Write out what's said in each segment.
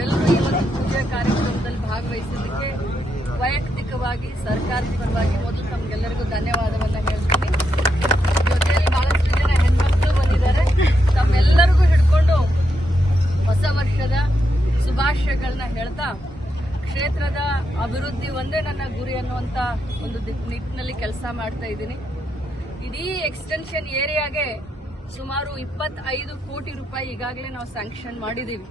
ತಾವೆಲ್ಲರೂ ಇವತ್ತು ಪೂಜೆ ಕಾರ್ಯಕ್ರಮದಲ್ಲಿ ಭಾಗವಹಿಸಿದ್ದಕ್ಕೆ ವೈಯಕ್ತಿಕವಾಗಿ, ಸರ್ಕಾರದ ಪರವಾಗಿ ಮೊದಲು ತಮ್ಗೆಲ್ಲರಿಗೂ ಧನ್ಯವಾದವನ್ನ ಹೇಳ್ತೀನಿ. ಜೊತೆಯಲ್ಲಿ ಬಹಳಷ್ಟು ಜನ ಹೆಣ್ಮಕ್ಳು ಬಂದಿದ್ದಾರೆ. ತಮ್ಮೆಲ್ಲರಿಗೂ ಹಿಡ್ಕೊಂಡು ಹೊಸ ವರ್ಷದ ಶುಭಾಶಯಗಳನ್ನ ಹೇಳ್ತಾ, ಕ್ಷೇತ್ರದ ಅಭಿವೃದ್ಧಿ ಒಂದೇ ನನ್ನ ಗುರಿ ಅನ್ನುವಂಥ ಒಂದು ನಿಟ್ಟಿನಲ್ಲಿ ಕೆಲಸ ಮಾಡ್ತಾ ಇದ್ದೀನಿ. ಇಡೀ ಎಕ್ಸ್ಟೆನ್ಷನ್ ಏರಿಯಾಗೆ ಸುಮಾರು ಇಪ್ಪತ್ತೈದು ಕೋಟಿ ರೂಪಾಯಿ ಈಗಾಗಲೇ ನಾವು ಸ್ಯಾಂಕ್ಷನ್ ಮಾಡಿದ್ದೀವಿ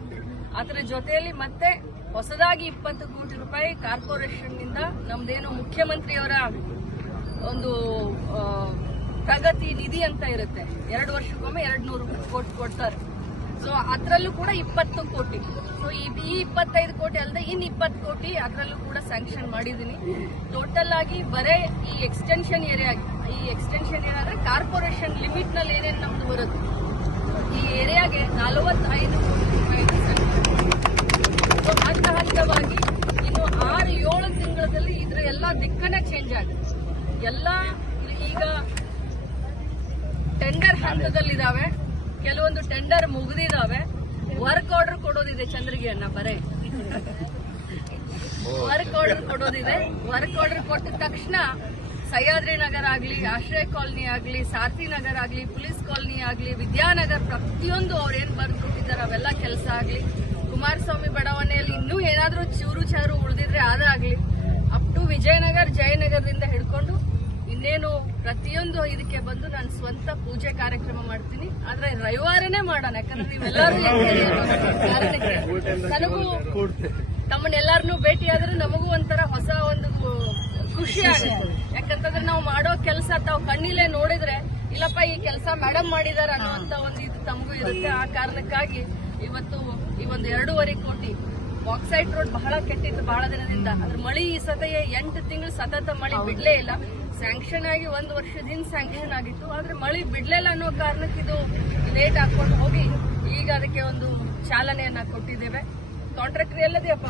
ಅದರ ಜೊತೆಯಲ್ಲಿ ಮತ್ತೆ ಹೊಸದಾಗಿ ಇಪ್ಪತ್ತು ಕೋಟಿ ರೂಪಾಯಿ ಕಾರ್ಪೊರೇಷನ್ನಿಂದ ನಮ್ದೇನು ಮುಖ್ಯಮಂತ್ರಿಯವರ ಒಂದು ಪ್ರಗತಿ ನಿಧಿ ಅಂತ ಇರುತ್ತೆ. ಎರಡು ವರ್ಷಕ್ಕೊಮ್ಮೆ ಎರಡು ನೂರು ಕೋಟಿ ಕೊಡ್ತಾರೆ. ಸೊ ಅದರಲ್ಲೂ ಕೂಡ ಇಪ್ಪತ್ತು ಕೋಟಿ. ಸೊ ಈ ಇಪ್ಪತ್ತೈದು ಕೋಟಿ ಅಲ್ಲದೆ ಇನ್ ಇಪ್ಪತ್ತು ಕೋಟಿ ಅದರಲ್ಲೂ ಕೂಡ ಸ್ಯಾಂಕ್ಷನ್ ಮಾಡಿದ್ದೀನಿ. ಟೋಟಲ್ ಆಗಿ ಬರೇ ಈ ಎಕ್ಸ್ಟೆನ್ಷನ್ ಏರಿಯಾ ಈ ಎಕ್ಸ್ಟೆನ್ಷನ್ ಏರಿಯಾ ಅಂದ್ರೆ ಕಾರ್ಪೊರೇಷನ್ ಲಿಮಿಟ್ನಲ್ಲಿ ಏನೇನು ನಮ್ದು ಬರುತ್ತೆ. ಈ ಏರಿಯಾಗೆ ನಲವತ್ತೈದು ಕೋಟಿ ರೂಪಾಯಿ ಸೊ ಹಂತ ಹಂತವಾಗಿ ಇನ್ನು ಆರು ಏಳು ತಿಂಗಳಲ್ಲಿ ಇದ್ರ ಎಲ್ಲ ದಿಕ್ಕನೇ ಚೇಂಜ್ ಆಗಿದೆ ಎಲ್ಲ ಈಗ ಟೆಂಡರ್ ಹಂತದಲ್ಲಿದ್ದಾವೆ ಕೆಲವೊಂದು ಟೆಂಡರ್ ಮುಗಿದಿದ್ದಾವೆ ವರ್ಕ್ ಆರ್ಡರ್ ಕೊಡೋದಿದೆ ಚಂದ್ರಿಗೆ ಅನ್ನ ಬರೇ. ವರ್ಕ್ ಆರ್ಡರ್ ಕೊಡೋದಿದೆ. ವರ್ಕ್ ಆರ್ಡರ್ ಕೊಟ್ಟ ತಕ್ಷಣ ಸಹ್ಯಾದ್ರಿ ನಗರ ಆಗ್ಲಿ, ಆಶ್ರಯ ಕಾಲನಿ ಆಗ್ಲಿ, ಸಾರ್ಥಿ ನಗರ ಆಗ್ಲಿ, ಪೊಲೀಸ್ ಕಾಲನಿ ಆಗ್ಲಿ, ವಿದ್ಯಾನಗರ್ ಪ್ರತಿಯೊಂದು ಅವ್ರು ಏನ್ ಬರ್ದು ಅವೆಲ್ಲ ಕೆಲಸ ಆಗ್ಲಿ. ಕುಮಾರಸ್ವಾಮಿ ಬಡಾವಣೆಯಲ್ಲಿ ಇನ್ನೂ ಏನಾದ್ರೂ ಚೂರು ಚಾರು ಉಳಿದಿದ್ರೆ ವಿಜಯನಗರ್ ಜಯನಗರದಿಂದ ಹಿಡ್ಕೊಂಡು ಇನ್ನೇನು ಪ್ರತಿಯೊಂದು ಇದಕ್ಕೆ ಬಂದು ನಾನು ಸ್ವಂತ ಪೂಜೆ ಕಾರ್ಯಕ್ರಮ ಮಾಡ್ತೀನಿ. ಆದ್ರೆ ರವಿವಾರನೇ ಮಾಡೋಣ, ಯಾಕಂದ್ರೆ ನೀವೆಲ್ಲರೂ ಅನ್ನೋ ಕಾರಣಕ್ಕೆ ನನಗೂ ತಮ್ಮನ್ನೆಲ್ಲರನ್ನೂ ಆದ್ರೆ ನಮಗೂ ಒಂಥರ ಹೊಸ ಒಂದು ಖುಷಿ ಆಗುತ್ತೆ. ಯಾಕಂತಂದ್ರೆ ನಾವು ಮಾಡೋ ಕೆಲಸ ತಾವು ಕಣ್ಣಿಲೆ ನೋಡಿದ್ರೆ, ಇಲ್ಲಪ್ಪ, ಈ ಕೆಲಸ ಮೇಡಮ್ ಮಾಡಿದಾರ ಅನ್ನುವಂತ ಒಂದು ಇದು ತಮಗೂ ಇರುತ್ತೆ. ಆ ಕಾರಣಕ್ಕಾಗಿ ಇವತ್ತು ಈ ಒಂದು ಎರಡೂವರೆ ಕೋಟಿ ಬಾಕ್ಸೈಟ್ ರೋಡ್ ಬಹಳ ಕೆಟ್ಟಿತ್ತು ಬಹಳ ದಿನದಿಂದ. ಅದ್ರ ಮಳಿ ಈ ಸತೆಯ ಎಂಟು ತಿಂಗಳು ಸತತ ಮಳಿ ಬಿಡ್ಲೇ ಇಲ್ಲ. ಸ್ಯಾಂಕ್ಷನ್ ಆಗಿ ಒಂದು ವರ್ಷದಿಂದ ಸ್ಯಾಂಕ್ಷನ್ ಆಗಿತ್ತು. ಆದ್ರೆ ಮಳಿ ಬಿಡ್ಲಿಲ್ಲ ಅನ್ನೋ ಕಾರಣಕ್ಕೆ ಇದು ಲೇಟ್ ಹಾಕೊಂಡು ಹೋಗಿ ಈಗ ಅದಕ್ಕೆ ಒಂದು ಚಾಲನೆಯನ್ನ ಕೊಟ್ಟಿದ್ದೇವೆ. ಕಾಂಟ್ರಾಕ್ಟರ್ ಎಲ್ಲದೆಯಪ್ಪ?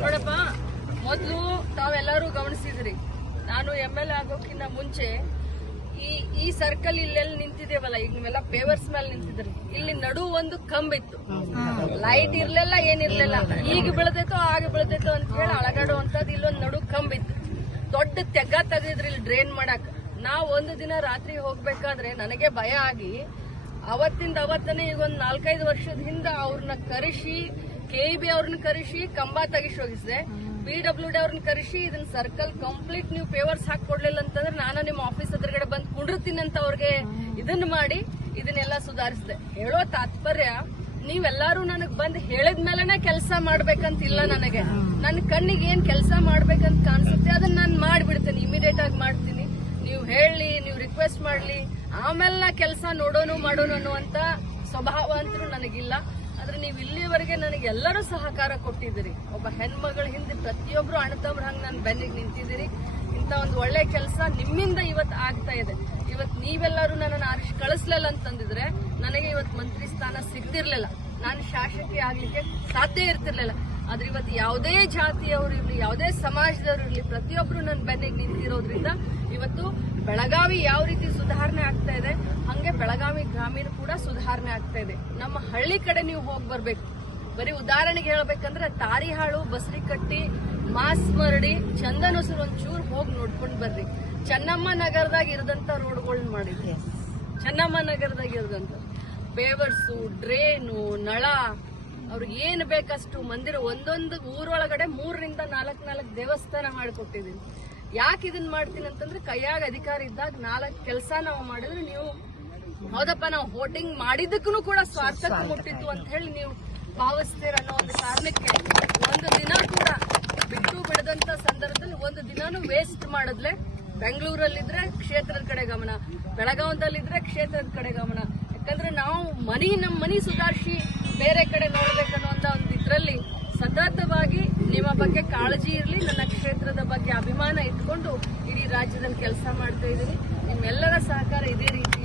ನೋಡಪ್ಪ ಮೊದಲು ತಾವೆಲ್ಲರೂ ಗಮನಿಸಿದ್ರಿ. ನಾನು ಎಂ ಎಲ್ ಆಗೋಕ್ಕಿಂತ ಮುಂಚೆ ಈ ಈ ಸರ್ಕಲ್ ಇಲ್ಲೆಲ್ಲಿ ನಿಂತಿದ್ದೇವಲ್ಲ ಈಗ ನೀವೆಲ್ಲ ಪೇವರ್ಸ್ ಮೇಲೆ ನಿಂತಿದ್ರು ಇಲ್ಲಿ ನಡು ಒಂದು ಕಂಬ ಇತ್ತು. ಲೈಟ್ ಇರ್ಲಿಲ್ಲ ಏನಿರ್ಲಿಲ್ಲ ಈಗ ಬೆಳೆದೈತೋ ಆಗ ಬೆಳೆದೈತೋ ಅಂತ ಹೇಳಿ ಅಳಗಾಡುವಂತದ್ದು ಇಲ್ಲೊಂದು ನಡು ಕಂಬ ಇತ್ತು. ದೊಡ್ಡ ತೆಗ್ಗ ತೆಗೆದಿದ್ರಿ ಇಲ್ಲಿ ಡ್ರೈನ್ ಮಾಡಕ್. ನಾವ್ ಒಂದು ದಿನ ರಾತ್ರಿ ಹೋಗ್ಬೇಕಾದ್ರೆ ನನಗೆ ಭಯ ಆಗಿ ಅವತ್ತಿಂದ ಅವತ್ತನೇ ಈಗ ಒಂದ್ ನಾಲ್ಕೈದು ವರ್ಷದ ಹಿಂದೆ ಅವ್ರನ್ನ ಕರೆಸಿ ಕೆ ಬಿ ಅವ್ರನ್ನ ಕರೆಸಿ ಕಂಬ ತೆಗಿಸಿ ಹೋಗಿಸಿದೆ. ಪಿ ಡಬ್ಲ್ಯೂ ಡಿ ಅವ್ರನ್ನ ಕರೆಸಿ ಇದನ್ನ ಸರ್ಕಲ್ ಕಂಪ್ಲೀಟ್ ನೀವು ಪೇವರ್ಸ್ ಹಾಕೊಡ್ಲಿಲ್ಲ ಅಂತಂದ್ರೆ ನಾನು ನಿಮ್ಮ ಆಫೀಸ್ ಎದುರುಗಡೆ ಬಂದು ಕುಂಡಿರ್ತೀನಿ ಅಂತ ಅವ್ರಿಗೆ ಇದನ್ನ ಮಾಡಿ ಇದನ್ನೆಲ್ಲ ಸುಧಾರಿಸಿದೆ. ಹೇಳೋ ತಾತ್ಪರ್ಯ, ನೀವೆಲ್ಲರೂ ನನಗ್ ಬಂದ್ ಹೇಳಿದ ಮೇಲೆನೆ ಕೆಲಸ ಮಾಡ್ಬೇಕಂತಿಲ್ಲ ನನಗೆ. ನನ್ನ ಕಣ್ಣಿಗೆ ಏನ್ ಕೆಲಸ ಮಾಡ್ಬೇಕಂತ ಕಾಣಿಸುತ್ತೆ, ಅದನ್ನ ನಾನು ಮಾಡಿಬಿಡ್ತೀನಿ ಇಮಿಡಿಯೇಟ್ ಆಗಿ ಮಾಡ್ತೀನಿ. ನೀವು ಹೇಳಿ, ನೀವು ರಿಕ್ವೆಸ್ಟ್ ಮಾಡ್ಲಿ, ಆಮೇಲೆ ನಾ ಕೆಲಸ ನೋಡೋನು ಮಾಡೋನು ಅನ್ನುವಂತ ಸ್ವಭಾವ ಅಂತೂ ನನಗಿಲ್ಲ. ಆದ್ರೆ ನೀವು ಇಲ್ಲಿವರೆಗೆ ನನಗೆ ಎಲ್ಲರೂ ಸಹಕಾರ ಕೊಟ್ಟಿದ್ದೀರಿ. ಒಬ್ಬ ಹೆಣ್ಮಗಳ ಹಿಂದೆ ಪ್ರತಿಯೊಬ್ರು ಅಣ್ಣತಮ್ರ ಹಂಗ ನಾನು ಬೆನ್ನಿಗೆ ನಿಂತಿದ್ದೀರಿ. ಇಂಥ ಒಂದು ಒಳ್ಳೆ ಕೆಲಸ ನಿಮ್ಮಿಂದ ಇವತ್ತು ಆಗ್ತಾ ಇದೆ. ಇವತ್ತು ನೀವೆಲ್ಲರೂ ನನ್ನನ್ನು ಆರಿಸಿ ಕಳಿಸ್ಲಿಲ್ಲ ಅಂತಂದಿದ್ರೆ ನನಗೆ ಇವತ್ತು ಮಂತ್ರಿ ಸ್ಥಾನ ಸಿಗ್ತಿರ್ಲಿಲ್ಲ ನಾನು ಶಾಸಕಿ ಆಗ್ಲಿಕ್ಕೆ ಸಾಧ್ಯ ಇರ್ತಿರ್ಲಿಲ್ಲ. ಆದ್ರೆ ಇವತ್ತು ಯಾವುದೇ ಜಾತಿಯವರು ಇರಲಿ ಯಾವುದೇ ಸಮಾಜದವರು ಇರಲಿ ಪ್ರತಿಯೊಬ್ಬರು ನನ್ನ ಬೆನ್ನಿಗೆ ನಿಂತಿರೋದ್ರಿಂದ ಇವತ್ತು ಬೆಳಗಾವಿ ಯಾವ ರೀತಿ ಸುಧಾರಣೆ ಆಗ್ತಾ ಇದೆ ಹಂಗೆ ಬೆಳಗಾವಿ ಗ್ರಾಮೀಣ ಕೂಡ ಸುಧಾರಣೆ ಆಗ್ತಾ ಇದೆ. ನಮ್ಮ ಹಳ್ಳಿ ಕಡೆ ನೀವು ಹೋಗಿ ಬರ್ಬೇಕು. ಬರೀ ಉದಾಹರಣೆಗೆ ಹೇಳ್ಬೇಕಂದ್ರೆ ತಾರಿಹಾಳು ಬಸರಿಕಟ್ಟಿ ಮಾಸ್ಮರಡಿ ಚಂದನಸೂರು ಒಂಚೂರು ಹೋಗಿ ನೋಡ್ಕೊಂಡು ಬರ್ರಿ. ಚೆನ್ನಮ್ಮ ನಗರದಾಗ ಇರದಂತ ರೋಡ್ಗಳನ್ನ ಮಾಡಿದ್ವಿ ಚೆನ್ನಮ್ಮ ನಗರದಾಗ ಇರದಂತ. ಬೇವರ್ಸು ಡ್ರೇನು ನಳ ಅವ್ರಿಗೆ ಏನು ಬೇಕಷ್ಟು ಮಂದಿರ ಒಂದೊಂದು ಊರೊಳಗಡೆ ಮೂರರಿಂದ ನಾಲ್ಕು ನಾಲ್ಕು ದೇವಸ್ಥಾನ ಮಾಡಿಕೊಟ್ಟಿದ್ದೀನಿ ಯಾಕೆ ಇದನ್ನ ಮಾಡ್ತೀನಿ ಅಂತಂದ್ರೆ ಕೈಯಾಗ ಅಧಿಕಾರ ಇದ್ದಾಗ ನಾಲ್ಕು ಕೆಲಸ ನಾವು ಮಾಡಿದ್ರೆ ನೀವು ಹೌದಪ್ಪ ನಾವು ಹೋಟಿಂಗ್ ಮಾಡಿದ್ದಕ್ಕೂ ಕೂಡ ಸ್ವಾರ್ಥಕ್ಕೆ ಮುಟ್ಟಿದ್ದು ಅಂತ ಹೇಳಿ ನೀವು ಭಾವಿಸ್ತೀರ ಅನ್ನೋ ಒಂದು ಕಾರಣಕ್ಕೆ ಒಂದು ದಿನ ಕೂಡ ಬಿಟ್ಟು ಬಿಡದಂತ ಸಂದರ್ಭದಲ್ಲಿ ಒಂದು ದಿನಾನು ವೇಸ್ಟ್ ಮಾಡಿದ್ಲೆ. ಬೆಂಗಳೂರಲ್ಲಿದ್ರೆ ಕ್ಷೇತ್ರದ ಕಡೆ ಗಮನ ಬೆಳಗಾವದಲ್ಲಿದ್ರೆ ಕ್ಷೇತ್ರದ ಕಡೆ ಗಮನ. ಯಾಕಂದ್ರೆ ನಾವು ಮನಿ ನಮ್ಮ ಮನಿ ಸುಧಾರಿಸಿ ಬೇರೆ ಕಡೆ ನೋಡ್ಬೇಕನ್ನುವಂತ ಒಂದು ಇದ್ರಲ್ಲಿ ಸತತವಾಗಿ ನಿಮ್ಮ ಬಗ್ಗೆ ಕಾಳಜಿ ಇರಲಿ, ನನ್ನ ಕ್ಷೇತ್ರದ ಬಗ್ಗೆ ಅಭಿಮಾನ ಇಟ್ಕೊಂಡು ಇಡೀ ರಾಜ್ಯದಲ್ಲಿ ಕೆಲಸ ಮಾಡ್ತಾ ಇದ್ದೀನಿ. ನಿಮ್ಮೆಲ್ಲರ ಸಹಕಾರ ಇದೇ ರೀತಿ